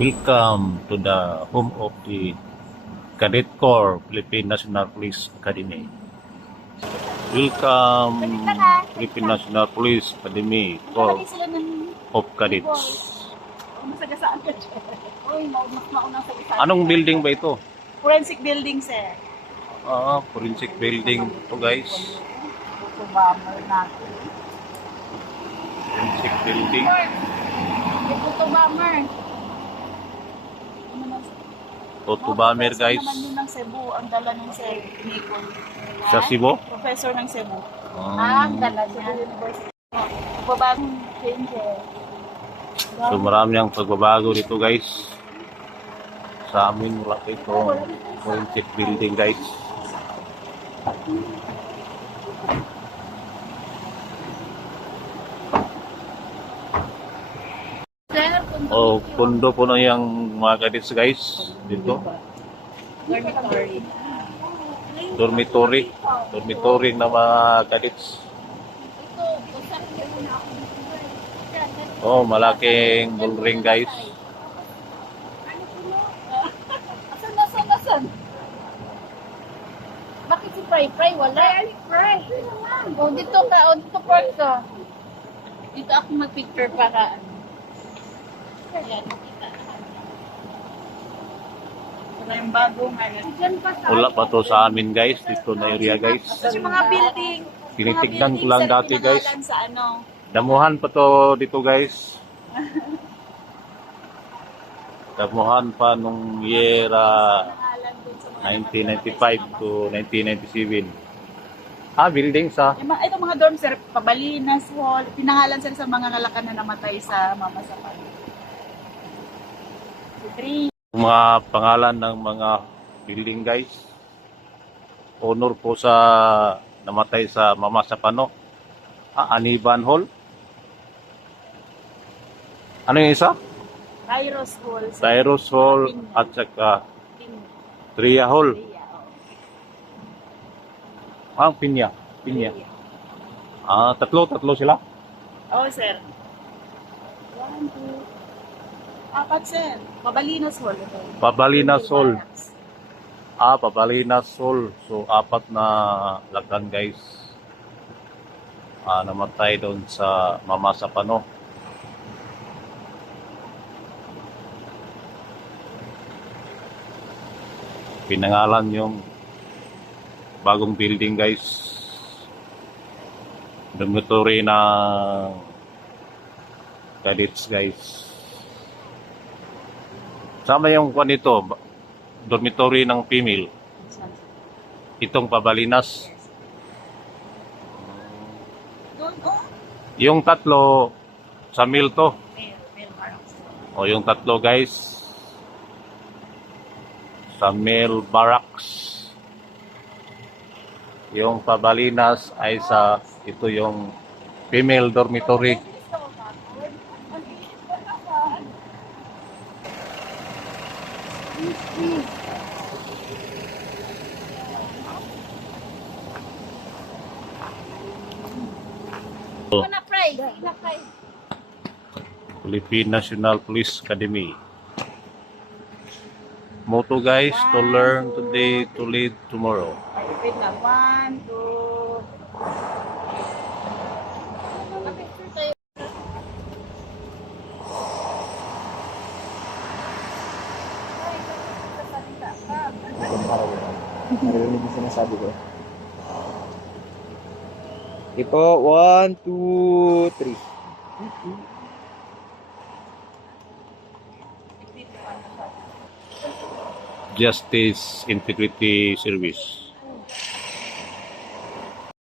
Welcome to the home of the Cadet Corps, Philippine National Police Academy. Welcome, Philippine National Police Academy Corps of Cadets. Anong building ba ito? Forensic building, sir. Forensic building ito, guys. Forensic building. Ito bomber. Toto Bomber, guys. Naman yun ng Cebu, ang dala ng Cebu. Sa Cebu? Professor ng Cebu. Ang dala niya. Babagong changer. So marami ang pagbabago dito, guys. Sa amin wala ito forensic building, guys. Kondo po na yung mga cadets, guys. Dito. Dormitory. Dormitory na mga cadets. Malaking bullring, guys. Asan? Bakit si Pray? Wala. Pray. Dito park ka. Dito ako mag-picture para ayan, kita. Wala yung bagong Wala pa to sa amin, guys. Dito na area, guys. Kasi mga building. Tinitignan ko lang dati, guys. Sa Damuhan pa to dito, guys. Damuhan pa nung year 1995 to 1997. Building sa ito mga dorm, sir, Pabalinas Hall. Pinangalan sir sa mga nalakan na namatay sa mamasapan. Mga pangalan ng mga building, guys. Honor po sa namatay sa Mama Sapano. Aniban Hall. Ano yung isa? Tyros Hall. Tyros Hall at saka Tria Hall. Pinya. Tatlo sila? Oo, sir. 1, 2, 4, sir. Pabalinas Hall. Pabalinas Hall. Pabalinas Hall. So, 4 na lagan, guys. Namatay doon sa Mama Sapano. Pinangalan yung bagong building, guys. Dormitory na cadets, guys. Sama yung kwan ito, dormitory ng female. Itong Pabalinas. Yung tatlo sa male to. Yung tatlo, guys. Sa male barracks. Yung Pabalinas ay ito yung female dormitory. Philippine National Police Academy. Motto, guys, to learn today, to lead tomorrow. 1, 2. Narinig yung sinasabi ko. Ito, 1, 2, 3. Justice Integrity Service.